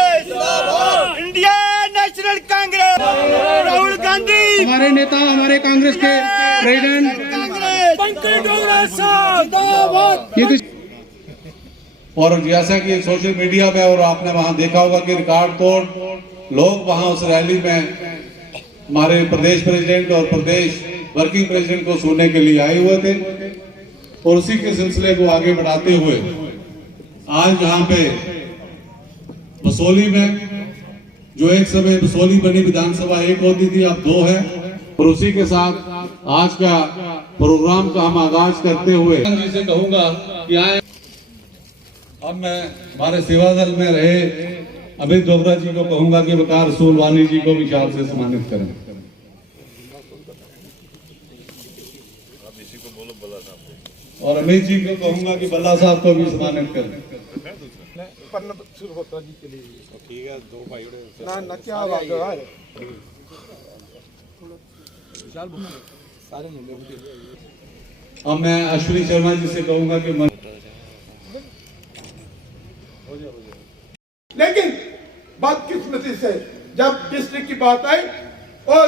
कांग्रेस जिंदाबाद, India national Congress, Rahul Gandhi हमारे नेता, हमारे कांग्रेस के प्रेसिडेंट और जैसा कि सोशल मीडिया पे और आपने वहां देखा होगा कि रिकॉर्ड तोड़ लोग वहां उस रैली में हमारे प्रदेश प्रेसिडेंट और प्रदेश वर्किंग प्रेसिडेंट को सुनने के लिए आए हुए थे और उसी के सिलसिले को आगे बढ़ाते हुए आज यहाँ पे बसोली में जो एक समय बसोली बनी विधानसभा एक होती थी, अब 2 है और उसी के साथ आज का प्रोग्राम का हम आगाज करते हुए जी से कहूंगा कि आए। अब मैं हमारे सेवा दल में रहे अमित डोगरा जी को कहूंगा कि वकार रसूल वानी जी को विशाल से सम्मानित करें और अमित जी को कहूंगा कि बल्ला साहब को भी सम्मानित करें। अब मैं अश्विनी शर्मा जी से कहूंगा कि लेकिन बदकिस्मती से जब डिस्ट्रिक्ट की बात आई और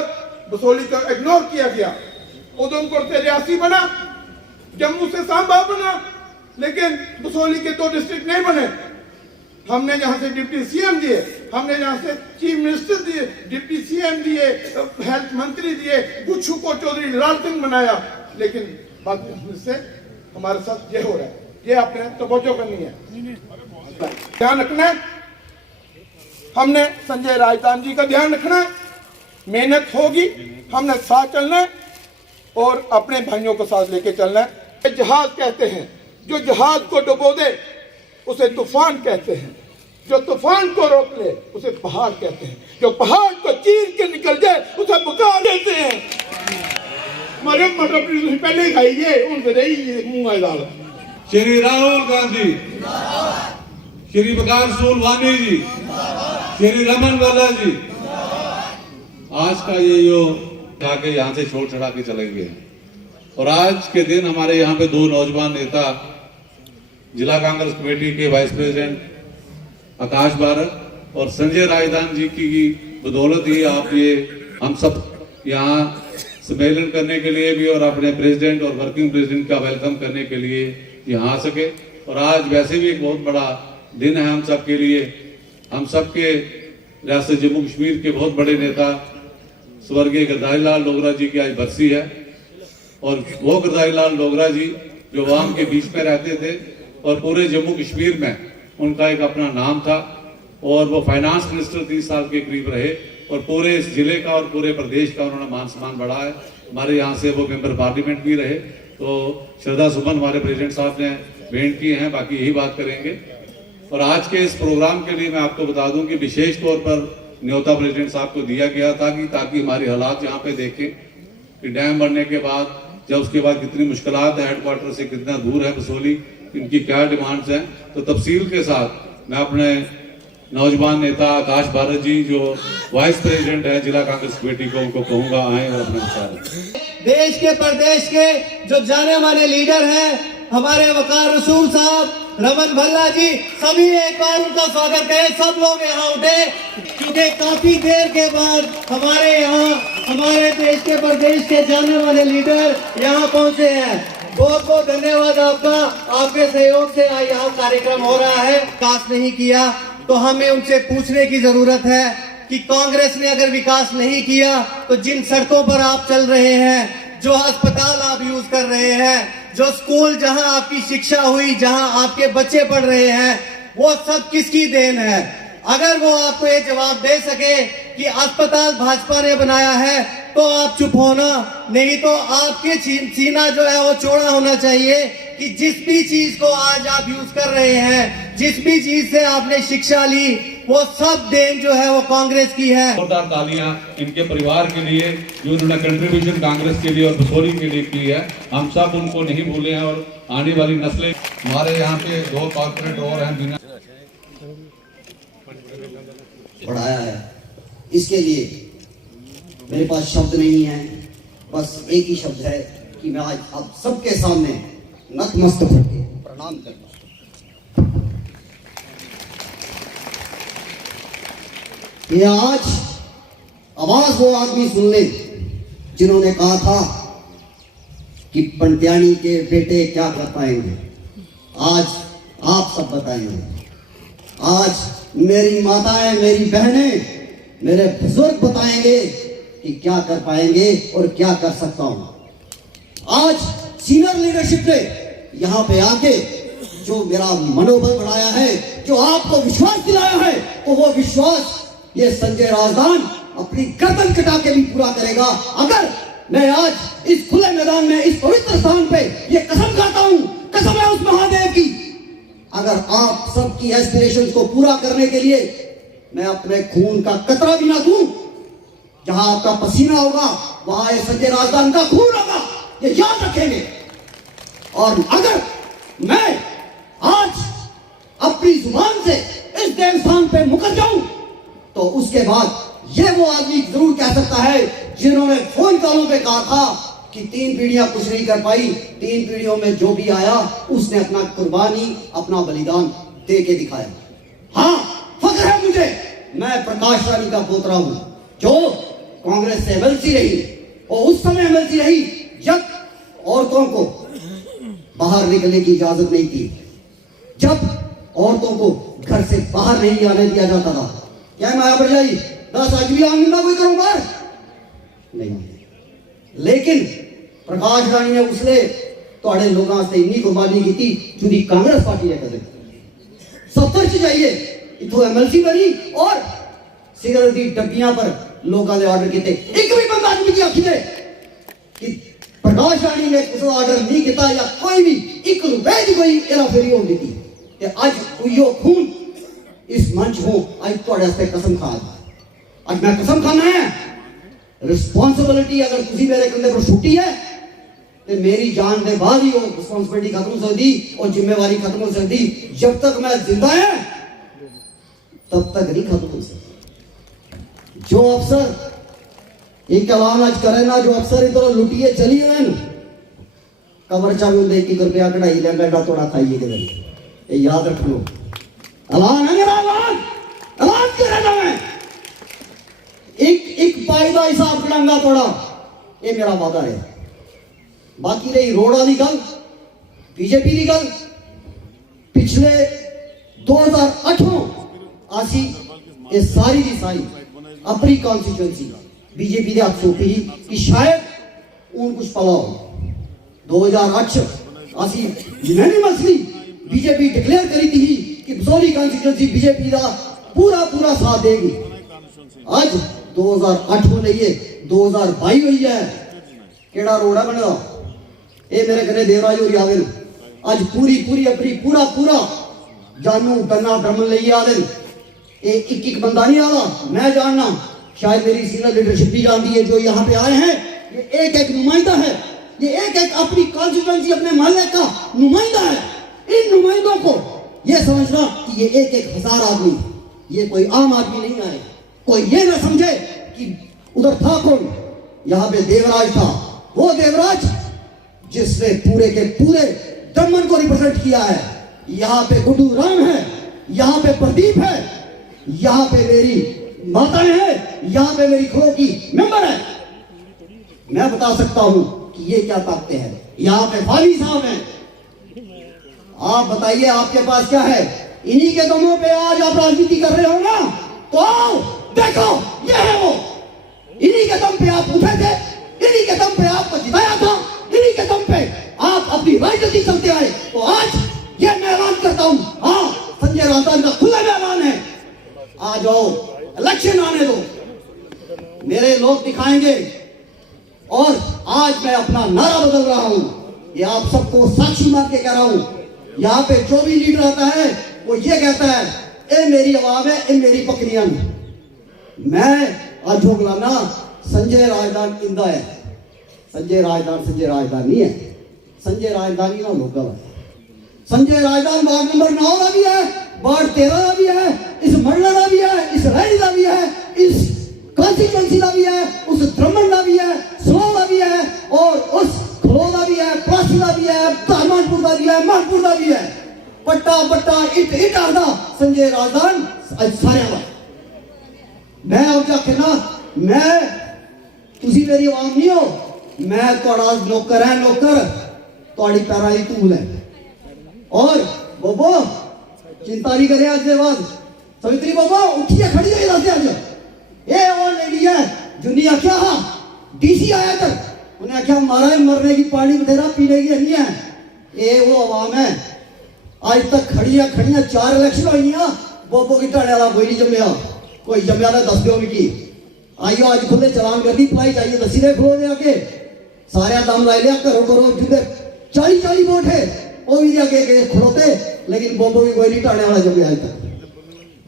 बसोली को इग्नोर किया गया, उधमपुर से रियासी बना, जम्मू से सांबा बना, लेकिन बसोली के 2 डिस्ट्रिक्ट नहीं बने। हमने यहाँ से डिप्टी सीएम दिए, हमने यहाँ से चीफ मिनिस्टर दिए, डिप्टी सीएम दिए, हेल्थ मंत्री दिए, गुच्छू को चौधरी लाल सिंह बनाया, लेकिन बदकिस्मती से हमारे साथ ये हो रहा है। ये आपने तवज्जो करनी है, ध्यान रखना है। हमने संजय राजदान जी का ध्यान रखना है, मेहनत होगी, हमने साथ चलना है और अपने भाइयों को साथ लेके चलना है। जहाज कहते हैं, जो जहाज को डुबो दे उसे तूफान कहते हैं, जो तूफान को रोक ले उसे पहाड़ कहते हैं, जो पहाड़ को चीर के निकल जाए उसे बुका देते हैं। हमारे मटर पहले खाइए उनसे रही मुंह दाल। श्री राहुल गांधी, श्री वकार रसूल वानी जी, श्री रमन वाला जी, आज का ये यो जाके यहाँ से छोड़ चढ़ा के चले गए और आज के दिन हमारे यहाँ पे 2 नौजवान नेता जिला कांग्रेस कमेटी के वाइस प्रेसिडेंट आकाश भारत और संजय राजदान जी की बदौलत ही आप ये हम सब यहाँ सम्मेलन करने के लिए भी और अपने प्रेसिडेंट और वर्किंग प्रेसिडेंट का वेलकम करने के लिए यहाँ आ सके। और आज वैसे भी एक बहुत बड़ा दिन है हम सब के लिए। हम सब के रियासत जम्मू कश्मीर के बहुत बड़े नेता स्वर्गीय गिरधारी लाल डोगरा जी की आज बरसी है और वो गिरधारी लाल डोगरा जी जो आवाम के बीच में रहते थे और पूरे जम्मू कश्मीर में उनका एक अपना नाम था और वो फाइनेंस मिनिस्टर 30 साल के करीब रहे और पूरे इस जिले का और पूरे प्रदेश का उन्होंने मान सम्मान बढ़ाया है। हमारे यहाँ से वो मेंबर पार्लियामेंट भी रहे। तो श्रद्धा सुमन हमारे प्रेसिडेंट साहब ने भेंट किए हैं, बाकी यही बात करेंगे। और आज के इस प्रोग्राम के लिए मैं आपको बता दूं कि विशेष तौर पर न्योता प्रेसिडेंट साहब को दिया गया था कि ताकि हमारी हालात यहाँ पे देखें कि डैम बनने के बाद जब उसके बाद कितनी मुश्किलात है, हेडक्वार्टर से कितना दूर है बसोली, इनकी क्या डिमांड्स हैं, तो तफसील के साथ मैं अपने नौजवान नेता आकाश भारत जी जो वाइस प्रेसिडेंट है जिला कांग्रेस कमेटी को, उनको कहूंगा आए और अपने विचार। देश के प्रदेश के जो जाने माने लीडर हैं हमारे वकार रसूल साहब, रमन भल्ला जी, सभी एक बार उनका स्वागत करें। सब लोग यहाँ उठे क्योंकि काफी देर के बाद हमारे यहाँ हमारे देश के प्रदेश के जाने वाले लीडर यहाँ पहुँचे हैं। बहुत बहुत धन्यवाद आपका, आपके सहयोग से यहाँ कार्यक्रम हो रहा है। विकास नहीं किया तो हमें उनसे पूछने की जरूरत है कि कांग्रेस ने अगर विकास नहीं किया तो जिन सड़कों पर आप चल रहे हैं, जो अस्पताल आप यूज कर रहे हैं, जो स्कूल जहां आपकी शिक्षा हुई, जहां आपके बच्चे पढ़ रहे हैं, वो सब किसकी देन है? अगर वो आपको ये जवाब दे सके कि अस्पताल भाजपा ने बनाया है तो आप चुप होना, नहीं तो आपके सीना जो है वो चौड़ा होना चाहिए कि जिस भी चीज को आज आप यूज कर रहे हैं, जिस भी चीज से आपने शिक्षा ली, वो सब देन जो है वो कांग्रेस की है। जोरदार तालियां इनके परिवार के लिए जो उन्होंने कंट्रीब्यूशन कांग्रेस के लिए और बसोली के लिए की है। हम सब उनको नहीं भूले हैं और आने वाली नस्लें। हमारे यहाँ पे 2 कॉर्पोरेट और हैं बिना बढ़ाया है। इसके लिए मेरे पास शब्द नहीं है, बस एक ही शब्द है कि मैं आज आप सबके सामने नतमस्तक होकर प्रणाम करता हूं। कि आज आवाज वो आदमी सुन ले जिन्होंने कहा था कि पंत्यानी के बेटे क्या कर पाएंगे। आज आप सब बताएंगे। आज मेरी माताएं, मेरी बहनें, मेरे बुजुर्ग बताएंगे कि क्या कर पाएंगे और क्या कर सकता हूं। आज सीनियर लीडरशिप ने यहां पे आके जो मेरा मनोबल बढ़ाया है, जो आपको विश्वास दिलाया है, तो वो विश्वास ये संजय राजदान अपनी गर्दन कटा के भी पूरा करेगा। अगर मैं आज इस खुले मैदान में, इस पवित्र स्थान पे ये कसम खाता हूं, कसम है उस महादेव की, अगर आप सबकी एस्पिरेशंस को पूरा करने के लिए मैं अपने खून का कतरा भी ना दूं, जहां आपका पसीना होगा वहां ये संजय राजदान का खून होगा, ये याद रखेंगे। और अगर मैं आज अपनी जुबान से इस देवस्थान पे मुकर जाऊं, तो उसके बाद ये वो आदमी जरूर कह सकता है जिन्होंने फोन कॉलों पे कहा था कि 3 पीढ़ियां कुछ नहीं कर पाई, 3 पीढ़ियों में जो भी आया उसने अपना कुर्बानी, अपना बलिदान दे के दिखाया। हाँ, फख्र है मुझे, मैं प्रकाश रानी का पोतरा हूं, जो कांग्रेस से एमएलसी रही, और उस समय एमएलसी रही जब औरतों को बाहर निकलने की इजाजत नहीं थी, जब औरतों को घर से बाहर नहीं आने दिया जाता था। क्या माया बढ़ जाई 10 आज भी आंगना कोई करूं बाहर नहीं। लेकिन प्रकाश रानी ने उसने थोड़े लोगों से इन्नी कुर्बानी की थी जुदी कांग्रेस पार्टी ने कर 70 च जाइए इथों एमएलसी बनी और सिगरेट की डब्बियां पर लोगों ने ऑर्डर किए। एक भी बंदा नहीं आखी दे कि प्रकाश रानी ने कुछ ऑर्डर नहीं किया या कोई भी एक रुपए की कोई हेरा फेरी हो दी थी। आज उयो खून इस मंच हो, आज थोड़े वास्ते कसम खा, आज मैं कसम खाना है। रिस्पॉन्सिबिलिटी अगर तुसी मेरे कंधे पर छुट्टी है तो मेरी जान के बाद ही वो रिस्पॉन्सिबिलिटी खत्म हो सकती और जिम्मेवारी खत्म हो सकती। जब तक मैं जिंदा है तब तक नहीं खत्म हो सकती। जो अफसर एक ऐलान आज करे ना, जो अफसर इधर लुटिए चली हुए कबर चालू दे 1 रुपया कढ़ाई ले बेटा थोड़ा खाइए के ये याद रख लो। ऐलान है मेरा, ऐलान करे ना मैं एक पाई का हिसाब कटांगा थोड़ा, ये मेरा वादा है। बाकी रही रोड वाली गल, बीजेपी की गल, पिछले 2008 आसी ये सारी की सारी अपनी कॉन्स्टिट्यूएंसी बीजेपी के हाथ सौंपी कि शायद उन कुछ पला हो। 2008 आसी यूनानिमसली बीजेपी डिक्लेयर करी थी कि बसोली कॉन्स्टिट्यूएंसी बीजेपी का पूरा पूरा साथ देगी। आज 2008 हो रही है, 2022 हुई है, केड़ा रोड है बना ये मेरे कने देवराज हो रहा है। आज पूरी पूरी अपनी पूरा पूरा जानू टन्ना ड्रमन ले आ दिन, ये एक बंदा नहीं आता, मैं जानना, शायद मेरी सीनियर लीडरशिप भी जानती है। जो यहाँ पे आए हैं ये एक नुमाइंदा है, ये एक अपनी कॉन्स्टिट्यूएंसी अपने मोहल्ले का नुमाइंदा है। इन नुमाइंदों को ये समझना कि ये एक हजार आदमी, ये कोई आम आदमी नहीं आए। कोई ये ना समझे कि उधर था कौन, यहाँ पे देवराज था, वो देवराज जिसने पूरे के पूरे दमन को रिप्रेजेंट किया है। यहाँ पे गुड्डू राम है, यहाँ पे प्रदीप है, यहाँ पे मेरी माताएं हैं, यहाँ पे मेरी खो की मेंबर है। मैं बता सकता हूं कि ये क्या ताकते हैं। यहाँ पे फाली साहब हैं, आप बताइए आपके पास क्या है। इन्हीं के दमों पे आज आप राजनीति कर रहे हो ना, तो आओ देखो ये है वो। इन्हीं के दम पे आप उठे थे, इन्हीं के दम पे आपको जिताया था, इन्हीं के दम पे आप अपनी राजनीति चलते आए। तो आज ये मैं ऐलान करता हूं, हाँ संजय राजदान का खुला ऐलान है, आ जाओ इलेक्शन आने दो, मेरे लोग दिखाएंगे। और आज मैं अपना नारा बदल रहा हूं, ये आप सबको साक्षी मान के कह रहा हूं। यहाँ पे जो भी लीडर आता है वो ये कहता है ए मेरी आवाम है, ए मेरी बकरियां। मैं आज होगलाना संजय राजदान इंदा है, संजय राजदान नहीं है। संजय राजदानी ना लोग संजय राजदान वार्ड नंबर 9 का भी है, वार्ड 13 का भी है, इस मंडल का भी है, इस रैली का भी है, इस कॉन्स्टिट्यूएंसी का भी है, उस द्रमन का भी है, सो का भी है, और उस खलो का भी है, प्लासी का भी है, धारमानपुर का भी है, मानपुर का भी है। पट्टा पट्टा इट इट आदा संजय राजदान सारे मैं अब जाके ना मैं तुसी मेरी आवाम नहीं हो, मैं थोड़ा नौकर है, नौकर थोड़ी पैरा ही धूल है। और बोबो चिंता नहीं करे, आज के बाद सवित्री बोबो उठिए खड़ी हो दस आज ये वो लेडी है जुनी आख्या हाँ डीसी आया कर उन्हें आख्या मारा मरने की पानी बथेरा पीने की नहीं है। ये वो आवाम है आज तक खड़िया खड़िया 4 इलेक्शन हुई हैं, बोबो की ढाणे वाला कोई नहीं जमया, कोई जमया तो दस दो मिकी आइयो आज खुले चलान करनी पलाई चाहिए दसी दे खो दे आके सारे दम ला लिया करो करो जुदे 40 वोट है वो भी आगे के खड़ोते, लेकिन बोबो की कोई नहीं ढाणे वाला जमया आज तक।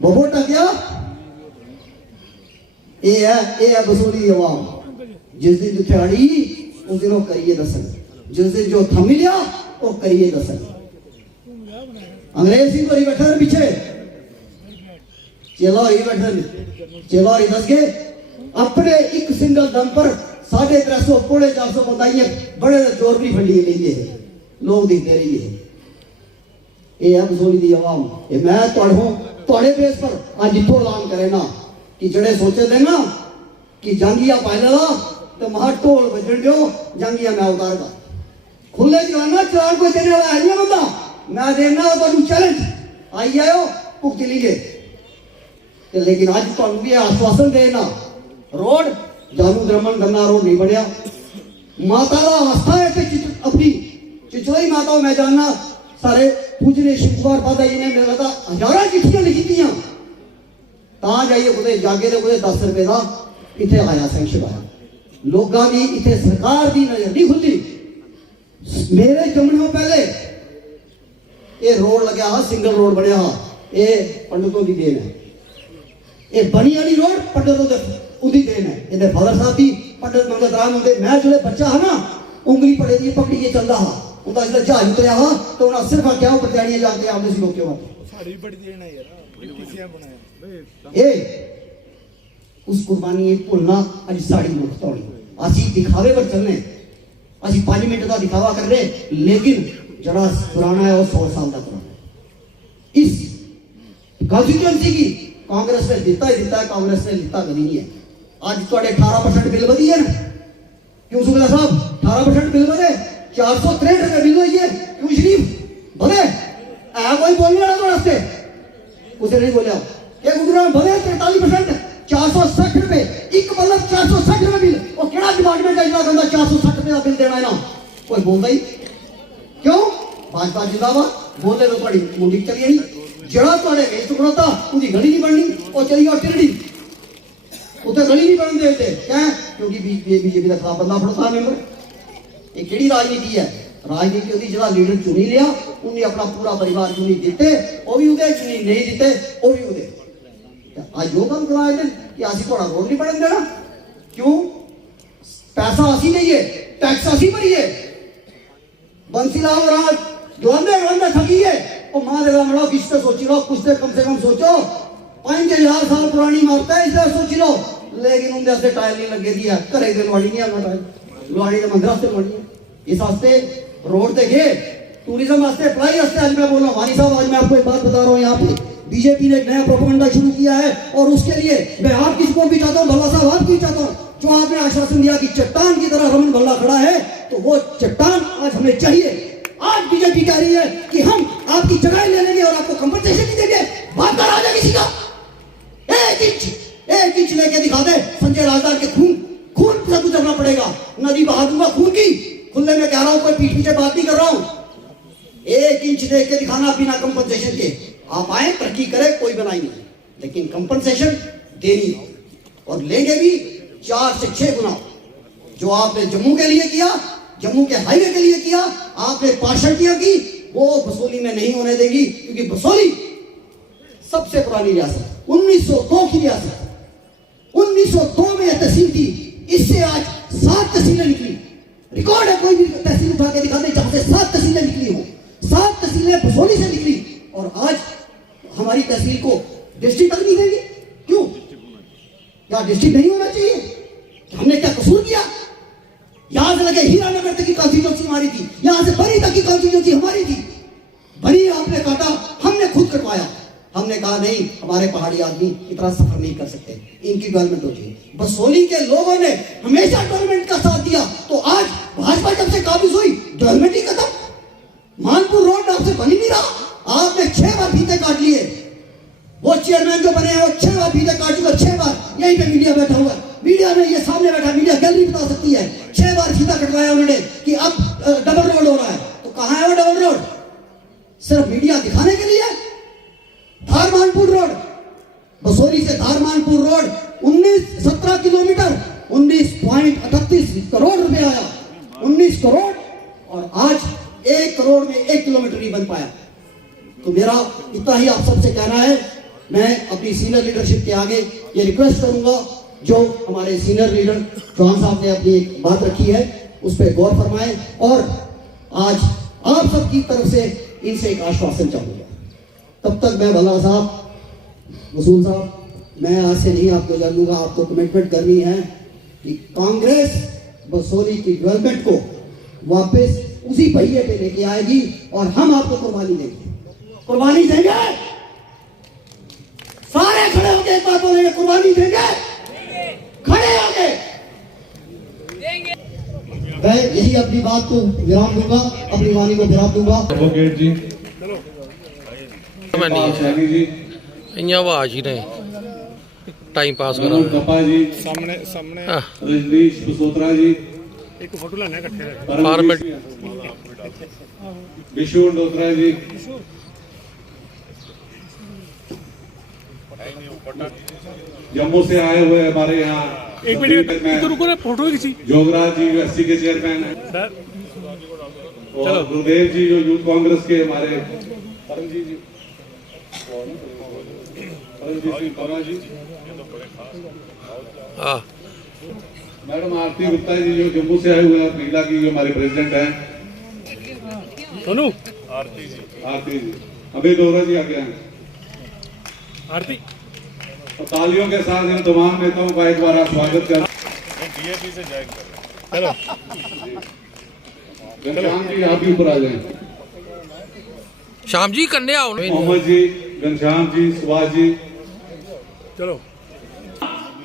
बोबो टकिया ये है बसूली आवाम। जिस दिन जिथे अड़ी उस दिन वो करिए दसन, जिस दिन जो थम लिया वो करिए दसन। अंग्रेज सिंह बैठे पीछे चलो ही बैठे चलो ही दस के अपने एक सिंगल दम पर 350 पौने 400 बंदा बड़े जोर भी फंडी लीजिए लोग दिखते रहिए। ये है बसूली दी आवाम। ये मैं थोड़े बेस पर आज जितो ऐलान करे ना कि जड़े सोचे थे ना कि जंगिया पायला तो महा ढोल बजन दो जंगिया मैं उतारदा खुले जवाना चलान कोई देने वाला है नहीं बंदा, मैं देना तो चैलेंज आई आयो भुगत लीजिए। लेकिन आज तो भी आश्वासन देना रोड जानू द्रमन गन्ना रोड नहीं बढ़िया, माता का आस्था है अपनी चिचलाई माता मैं जानना सारे पूजने शिव कुमार पादा जी ने मेरा था 1000 चिट्ठियां लिखी थी जाइए कुछ जागे तो कुछ 10 रुपए का इतने आया सैंक्शन आया लोगों की इतने सरकार की नजर नहीं खुलती। मेरे जमने पहले ये रोड लगे हाँ सिंगल रोड बनया हाँ ये पंडितों की देन है, ये बनी वाली रोड पंडितों की देन है। ये फादर साहब भी पंडित मंगत राम होंगे, मैं जो बच्चा है ना उंगली पड़े दी पकड़ी के चलता हाँ उनका जो जहाज उतरिया हाँ तो उन्हें सिर्फ क्या प्रत्याड़ियां जाके आते सी लोग उस कुर्बानी भुलना अज साड़ी मुक्त होनी। असी दिखावे पर चलने, असी 5 मिनट का दिखावा कर रहे, लेकिन जरा पुराना है वो 100 साल का पुराना है। इस कॉन्स्टिट्यूएंसी की कांग्रेस ने दिता ही दिता है, कांग्रेस ने दिता कभी नहीं है। आज थोड़े 18% बिल बढ़ी है ना, क्यों सुखला साहब 18% बिल बढ़े 463 रुपए बिल हुई है, क्यों शरीफ भले कोई बोलने वाला तो रास्ते उसे नहीं बोलिया क्या गुजरात भले 43% 460 रुपए एक मतलब 460 रुपए बिल और केड़ा डिपार्टमेंट का इतना गंदा 460 रुपए का बिल देना है ना, कोई बोलता ही क्यों। भाजपा जिंदाबाद बोले तो बड़ी मुंडी चली नहीं जड़ा तोड़े वेस्ट बनता उनकी गली नहीं बननी और चली और टिरडी उधर गली नहीं बन देते क्या, क्योंकि बीजेपी का खिलाफ बंदा फड़ता मेंबर। ये केड़ी राजनीति है, राजनीति होती जरा लीडर चुनी लिया उन्हें अपना पूरा परिवार चुनी दिते वो भी उदे चुनी नहीं दिते वो भी उदे। आज जो काम कराए थे कि असी थोड़ा रोड नहीं बढ़न देना, क्यों पैसा असी नहीं है टैक्स असी भरिए बंसीलाल राज द्वंद्व ठगी है वो मां देगा मरो किस तो सोची लो कुछ कम से कम सोचो 5000 साल पुरानी इमारत है इसलिए सोची लो, लेकिन उनके से टाइल नहीं लगे दिया घरे के लवाड़ी नहीं आना टाइल लवाड़ी के मंदिर से लवाड़ी है। इस वास्ते रोड से गए टूरिज्म वास्ते अप्लाई वास्ते आज मैं बोल रहा हूँ वानी साहब, आज मैं आपको एक बात बता रहा हूँ यहाँ पे बीजेपी ने एक नया प्रोपेगेंडा शुरू किया है और उसके लिए मैं आप किसको भी चाहता हूँ भल्ला साहब आपकी चाहता हूँ जो आपने आश्वासन दिया कि चट्टान की तरह रमन भल्ला खड़ा है तो वो चट्टान आज हमें चाहिए। आज बीजेपी कह रही है कि हम आपकी जगह ले लेंगे और आपको कंपनसेशन नहीं देंगे, बात कर रहा किसी का 1 इंच लेके दिखा दे संजय राजदार के खून से गुजरना पड़ेगा, नदी बहा दूंगा खून की, खुले में कह रहा हूं कोई पीठ पीछे बात नहीं कर रहा हूं। 1 इंच देख के दिखाना बिना कंपनसेशन के, आप आए तरक्की करे कोई बनाई नहीं, लेकिन कंपनसेशन देनी हो और लेंगे भी 4 से 6 गुना। जो आपने जम्मू के लिए किया, जम्मू के हाईवे के लिए किया, आपने पार्षदियां की, वो बसोली में नहीं होने देगी, क्योंकि बसोली सबसे पुरानी रियासत 1902 की रियासत 1902 में यह तहसील थी, इससे आज 7 तहसीलें निकली। रिकॉर्ड है कोई भी तहसील उठा के दिखा दे जहां से 7 तहसीलें निकली हो, 7 तहसीलें बसोली से निकली और आज हमारी तहसील को डिस्ट्रिक्ट तक नहीं देंगे। क्यों, क्या डिस्ट्रिक्ट नहीं होना चाहिए? हमने क्या कसूर किया? यहां से लगे हीरानगर तक की कॉन्स्टिट्यूंसी हमारी थी, यहां से बरी तक की कॉन्स्टिट्यूंसी हमारी थी। बरी आपने काटा, हमने खुद कटवाया। हमने कहा नहीं, हमारे पहाड़ी आदमी इतना सफर नहीं कर सकते, इनकी डेवलपमेंट हो चाहिए। बसोली के लोगों ने हमेशा डेवलपमेंट का साथ दिया, तो आज भाजपा जब से काबिज हुई डेवलपमेंट ही खत्म। मानपुर रोड आपसे बन ही नहीं रहा, आपने 6 बार फीते काट लिए। वो चेयरमैन जो बने हैं वो 6 बार फीते काट चुका, 6 बार। यहीं पे मीडिया बैठा हुआ है, मीडिया में ये सामने बैठा मीडिया गैलरी बता सकती है, 6 बार फीता कटवाया उन्होंने कि अब डबल रोड हो रहा है। तो कहां है वो डबल रोड? सिर्फ मीडिया दिखाने के लिए। धारमानपुर रोड, बसोली से धारमानपुर रोड 17 किलोमीटर 19.38 करोड़ रुपए आया, 19 करोड़, और आज 1 करोड़ में 1 किलोमीटर नहीं बन पाया। तो मेरा इतना ही आप सबसे कहना है, मैं अपनी सीनियर लीडरशिप के आगे ये रिक्वेस्ट करूंगा, जो हमारे सीनियर लीडर चौहान साहब ने अपनी एक बात रखी है उस पर गौर फरमाएं, और आज आप सबकी तरफ से इनसे एक आश्वासन चाहूंगा। तब तक मैं भल्ला साहब, वसूल साहब, मैं आज से नहीं आपको जानूंगा, आपको कमिटमेंट करनी है कि कांग्रेस बसोली की डेवलपमेंट को वापस उसी पहिए पे लेके आएगी, और हम आपको कुर्बानी देंगे, कुर्बानी देंगे। सारे खड़े होकर एक बात बोलेंगे, कुर्बानी देंगे, खड़े होके। मैं यही अपनी बात को विराम दूंगा, अपनी वाणी को विराम दूंगा। एडवोकेट जी, शानी जी, इयां आवाज ही नहीं, टाइम पास करो। मनोज कपा जी, सामने रजनीश बसोत्रा जी, एक फोटो लाने इकट्ठे। परमजीत जी, विशु डोत्रा जी, जम्मू से आए हुए हमारे यहाँ एक मिनट रुको ना, फोटो खींची। जोगराज जी यूएससी के चेयरमैन हैं, सर और गुरुदेव जी जो यूथ कांग्रेस के हमारे परमजीत जी, परमा जी, हाँ मैडम आरती गुप्ता जी जो जम्मू से आए हुए हैं, महिला की जो हमारे प्रेसिडेंट हैं, सोनू, आरती जी, अभी डोरा जी आगे हैं। आरती, और तालियों के साथ इन तमाम नेताओं का एक बार आप स्वागत करें। चलो घनश्याम जी आप भी ऊपर आ जाएं। शाम जी करने आओ। मोहम्मद जी, घनश्याम जी, सुभाष जी, चलो।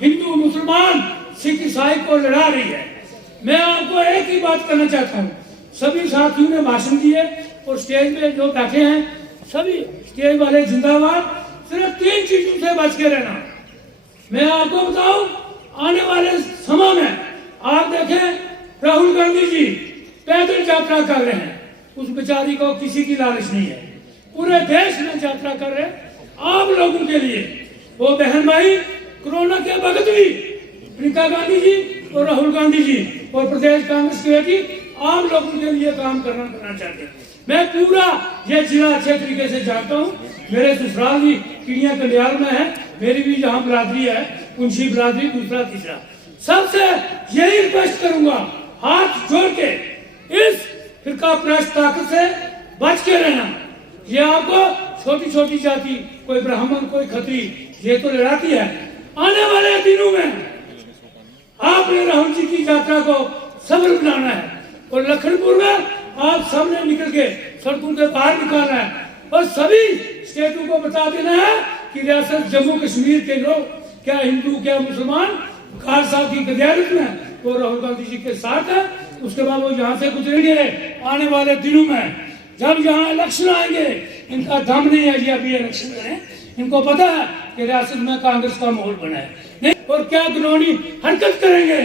हिंदू मुसलमान सिख ईसाई को लड़ा रही है। मैं आपको एक ही बात करना चाहता हूँ, सभी साथियों ने भाषण दिए और स्टेज में जो बैठे हैं सभी स्टेज वाले जिंदाबाद। सिर्फ 3 चीजों से बच के रहना। मैं आपको बताऊं, आने वाले समय में आप देखें राहुल गांधी जी पैदल यात्रा कर रहे हैं, उस बेचारी को किसी की लालच नहीं है, पूरे देश में यात्रा कर रहे हैं आम लोगों के लिए। वो बहन भाई कोरोना के वक्त भी प्रियंका गांधी जी और राहुल गांधी जी और प्रदेश कांग्रेस की बेटी आम लोगों के लिए काम करना चाहते हैं। मैं पूरा ये जिला अच्छे तरीके से जानता हूँ। मेरे ससुराल भी किड़िया कल्याण में है, मेरी भी यहाँ बिरादरी है, उनकी बिरादरी दूसरा तीसरा। सबसे यही रिक्वेस्ट करूंगा, हाथ जोड़ के इस फिरका प्रस्त ताकत से बच के रहना। ये आपको छोटी छोटी जाति, कोई ब्राह्मण कोई खत्री, ये तो लड़ाती है। आने वाले दिनों में आपने राहुल जी की यात्रा को सफल बनाना है, और लखनपुर में आप सबने निकल के सड़कों के बाहर निकालना है, और सभी स्टेटों को बता देना है कि रियासत जम्मू कश्मीर के लोग, क्या हिंदू क्या मुसलमान, खान साहब की कदारत में वो राहुल गांधी जी के साथ है। उसके बाद वो यहाँ से गुजरेंगे। आने वाले दिनों में जब यहाँ इलेक्शन आएंगे, इनका दम नहीं है ये अभी इलेक्शन करें, इनको पता है कि रियासत में कांग्रेस का माहौल बना है नहीं, और क्या घिनौनी हरकत करेंगे।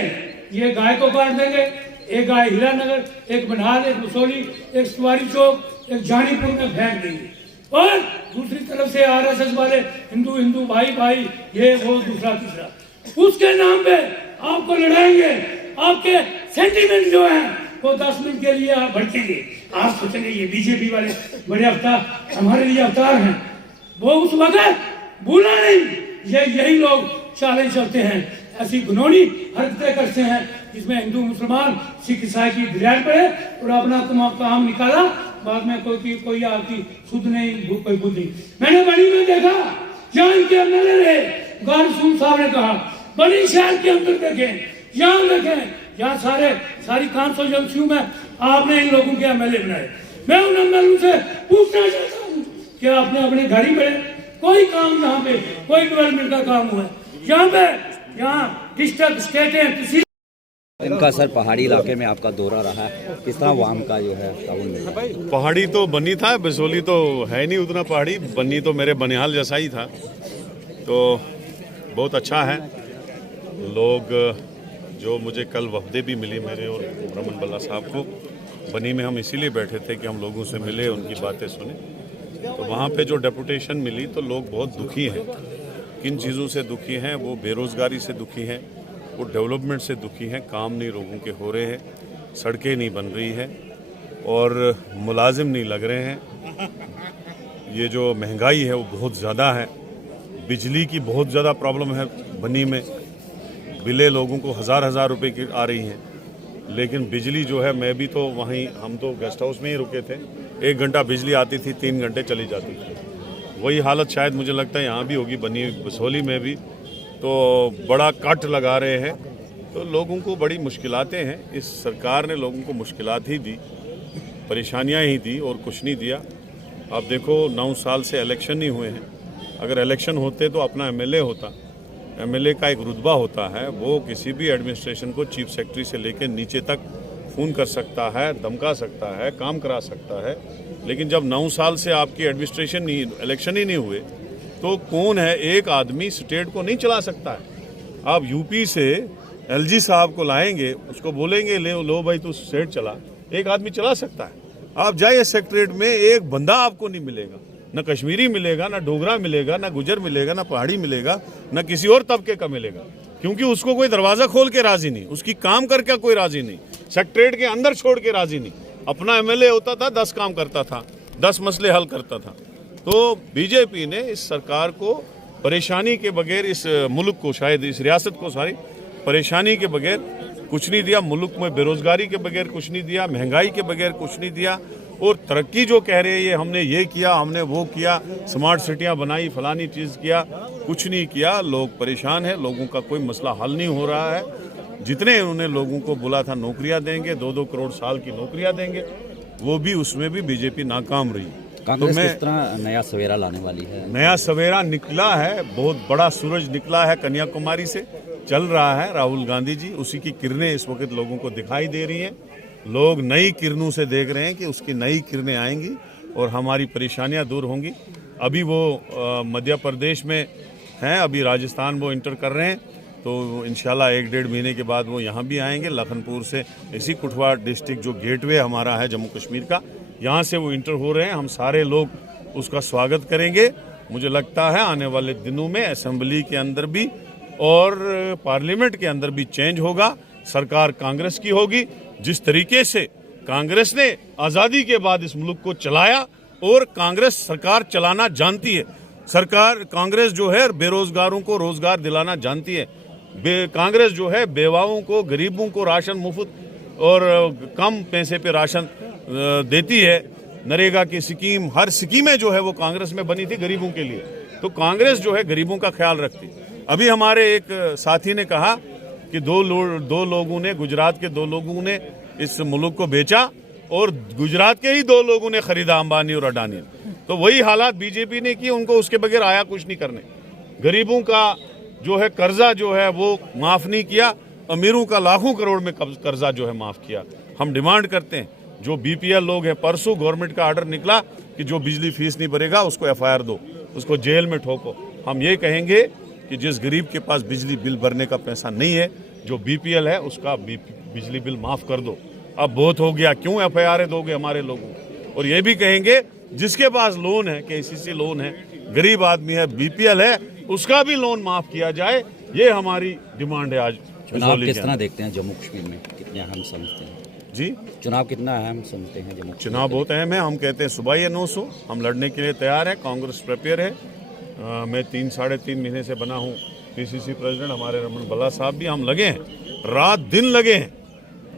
ये गाय को काट देंगे, एक गाय हीरानगर, एक बनहाल, एक बसोली, एक सवारी चौक, एक जानीपुर में फेंक देंगे, और दूसरी तरफ से आरएसएस वाले हिंदू हिंदू भाई भाई, ये वो दूसरा तीसरा, उसके नाम पे आपको लड़ाएंगे। आपके सेंटीमेंट जो है वो 10 मिनट के लिए आप भड़केंगे। आप सोचेंगे ये बीजेपी वाले बड़े अवतार हमारे लिए अवतार हैं, वो उस वक्त भूला नहीं। यही लोग चालें चलते हैं, ऐसी घिनौनी हरकतें करते हैं जिसमें हिंदू मुसलमान सिख ईसाई की गिरावट पड़े और अपना काम निकाला, बाद में कोई आपकी सुध नहीं, कोई बुद्धि। मैंने बड़ी में देखा जहाँ इनके एमएलए रहे, गारसून साहब ने कहा बड़ी शहर के अंदर देखें, यहाँ देखें, यहाँ सारी कॉन्स्टिट्यूएंसी में आपने इन लोगों के एमएलए बनाए। मैं उन एमएलए से पूछना चाहता हूँ कि आपने अपने घर ही बड़े कोई काम यहाँ पे, कोई डेवलपमेंट का काम हुआ है यहाँ पे, यहाँ डिस्ट्रिक्ट स्टेट है, तहसील। इनका सर पहाड़ी इलाके में आपका दौरा रहा है, किस तरह वाम का जो है ताउन मिला? पहाड़ी तो बनी था, बिसोली तो है नहीं उतना पहाड़ी, बनी तो मेरे बनिहाल जैसा ही था। तो बहुत अच्छा है। लोग जो मुझे कल वफदे भी मिली मेरे और रमन भल्ला साहब को, बनी में हम इसीलिए बैठे थे कि हम लोगों से मिले, उनकी बातें सुने। तो वहाँ पे जो डेपुटेशन मिली तो लोग बहुत दुखी हैं। किन चीज़ों से दुखी हैं? वो बेरोज़गारी से दुखी हैं, वो डेवलपमेंट से दुखी हैं, काम नहीं लोगों के हो रहे हैं, सड़कें नहीं बन रही हैं और मुलाजिम नहीं लग रहे हैं। ये जो महंगाई है वो बहुत ज़्यादा है, बिजली की बहुत ज़्यादा प्रॉब्लम है। बनी में बिलें लोगों को हज़ार रुपए की आ रही हैं, लेकिन बिजली जो है, मैं भी तो वहीं, हम तो गेस्ट हाउस में ही रुके थे, 1 घंटा बिजली आती थी, 3 घंटे चली जाती थी। वही हालत शायद मुझे लगता है यहाँ भी होगी, बनी बसोली में भी। तो बड़ा कट लगा रहे हैं, तो लोगों को बड़ी मुश्किलातें हैं। इस सरकार ने लोगों को मुश्किलात ही दी, परेशानियां ही दी और कुछ नहीं दिया। आप देखो 9 साल से इलेक्शन नहीं हुए हैं। अगर इलेक्शन होते तो अपना एमएलए होता, एमएलए का एक रुतबा होता है, वो किसी भी एडमिनिस्ट्रेशन को चीफ सेक्रेटरी से लेकर नीचे तक फ़ोन कर सकता है, धमका सकता है, काम करा सकता है। लेकिन जब 9 साल से आपकी एडमिनिस्ट्रेशन नहीं, इलेक्शन ही नहीं हुए, तो कौन है? एक आदमी स्टेट को नहीं चला सकता है। आप यूपी से एलजी साहब को लाएंगे, उसको बोलेंगे ले लो भाई तू स्टेट चला, एक आदमी चला सकता है। आप जाइए सेक्रेटरीट में, एक बंदा आपको नहीं मिलेगा, न कश्मीरी मिलेगा, न डोगरा मिलेगा, न गुजर मिलेगा, न पहाड़ी मिलेगा, न किसी और तबके का मिलेगा, क्योंकि उसको कोई दरवाजा खोल के राजी नहीं, उसकी काम करके कोई राजी नहीं, सेक्रेटरीट के अंदर छोड़ के राजी नहीं। अपना एमएलए होता था, 10 काम करता था, 10 मसले हल करता था। तो बीजेपी ने इस सरकार को परेशानी के बगैर, इस मुल्क को, शायद इस रियासत को सारी परेशानी के बगैर कुछ नहीं दिया। मुल्क में बेरोजगारी के बगैर कुछ नहीं दिया, महंगाई के बगैर कुछ नहीं दिया। और तरक्की जो कह रहे हैं, ये हमने ये किया, हमने वो किया, स्मार्ट सिटियां बनाई, फलानी चीज़ किया, कुछ नहीं किया। लोग परेशान हैं, लोगों का कोई मसला हल नहीं हो रहा है। जितने उन्होंने लोगों को बोला था नौकरियां देंगे, 2-2 करोड़ साल की नौकरियां देंगे, वो भी, उसमें भी बीजेपी नाकाम रही। कांग्रेस किस तरह नया सवेरा लाने वाली है? नया सवेरा निकला है, बहुत बड़ा सूरज निकला है, कन्याकुमारी से चल रहा है राहुल गांधी जी, उसी की किरणें इस वक्त लोगों को दिखाई दे रही हैं। लोग नई किरणों से देख रहे हैं कि उसकी नई किरणें आएंगी और हमारी परेशानियां दूर होंगी। अभी वो मध्य प्रदेश में हैं, अभी राजस्थान वो इंटर कर रहे हैं, तो इंशाल्लाह 1-1.5 महीने के बाद वो यहाँ भी आएंगे। लखनपुर से, इसी कुठवा डिस्ट्रिक्ट जो गेटवे हमारा है जम्मू कश्मीर का, यहाँ से वो इंटर हो रहे हैं। हम सारे लोग उसका स्वागत करेंगे। मुझे लगता है आने वाले दिनों में असेंबली के अंदर भी और पार्लियामेंट के अंदर भी चेंज होगा, सरकार कांग्रेस की होगी। जिस तरीके से कांग्रेस ने आज़ादी के बाद इस मुल्क को चलाया, और कांग्रेस सरकार चलाना जानती है, सरकार कांग्रेस जो है बेरोजगारों को रोजगार दिलाना जानती है, कांग्रेस जो है बेवाओं को, गरीबों को राशन मुफ्त और कम पैसे पे राशन देती है। नरेगा की स्कीम, हर स्कीमें जो है वो कांग्रेस में बनी थी गरीबों के लिए, तो कांग्रेस जो है गरीबों का ख्याल रखती। अभी हमारे एक साथी ने कहा कि दो लोगों ने, गुजरात के 2 लोगों ने इस मुल्क को बेचा और गुजरात के ही 2 लोगों ने खरीदा, अंबानी और अडानी। तो वही हालात बीजेपी ने की, उनको उसके बगैर आया कुछ नहीं करने। गरीबों का जो है कर्जा जो है वो माफ नहीं किया, अमीरों का लाखों करोड़ में कर्जा जो है माफ किया। हम डिमांड करते हैं, जो बीपीएल लोग हैं, परसों गवर्नमेंट का ऑर्डर निकला कि जो बिजली फीस नहीं भरेगा उसको एफआईआर दो, उसको जेल में ठोको। हम ये कहेंगे कि जिस गरीब के पास बिजली बिल भरने का पैसा नहीं है, जो बीपीएल है, उसका बिजली बिल माफ कर दो। अब बहुत हो गया, क्यों एफआईआर दोगे हमारे लोगों को। और ये भी कहेंगे जिसके पास लोन है, केसीसी लोन है, गरीब आदमी है, बीपीएल है, उसका भी लोन माफ किया जाए। ये हमारी डिमांड है। आज चुनाव किस तरह देखते हैं जम्मू कश्मीर में, कितने अहम समझते हैं जी? चुनाव कितना अहम समझते हैं जम्मू? चुनाव बहुत अहम है। हम कहते हैं सुबह ये 900, हम लड़ने के लिए तैयार है, कांग्रेस प्रिपेयर है। मैं 3-3.5 महीने से बना हूँ पीसीसी प्रेसिडेंट, हमारे रमन भल्ला साहब भी, हम लगे हैं, रात दिन लगे हैं।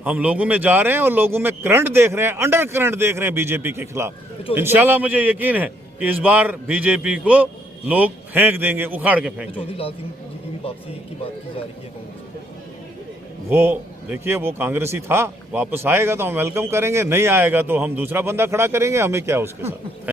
हम लोगों में जा रहे हैं और लोगों में करंट देख रहे हैं, अंडर करंट देख रहे हैं बीजेपी के खिलाफ। इंशाल्लाह मुझे यकीन है कि इस बार बीजेपी को लोग फेंक देंगे, उखाड़ के फेंक देंगे। वो देखिए, वो कांग्रेसी था, वापस आएगा तो हम वेलकम करेंगे, नहीं आएगा तो हम दूसरा बंदा खड़ा करेंगे, हमें क्या उसके साथ।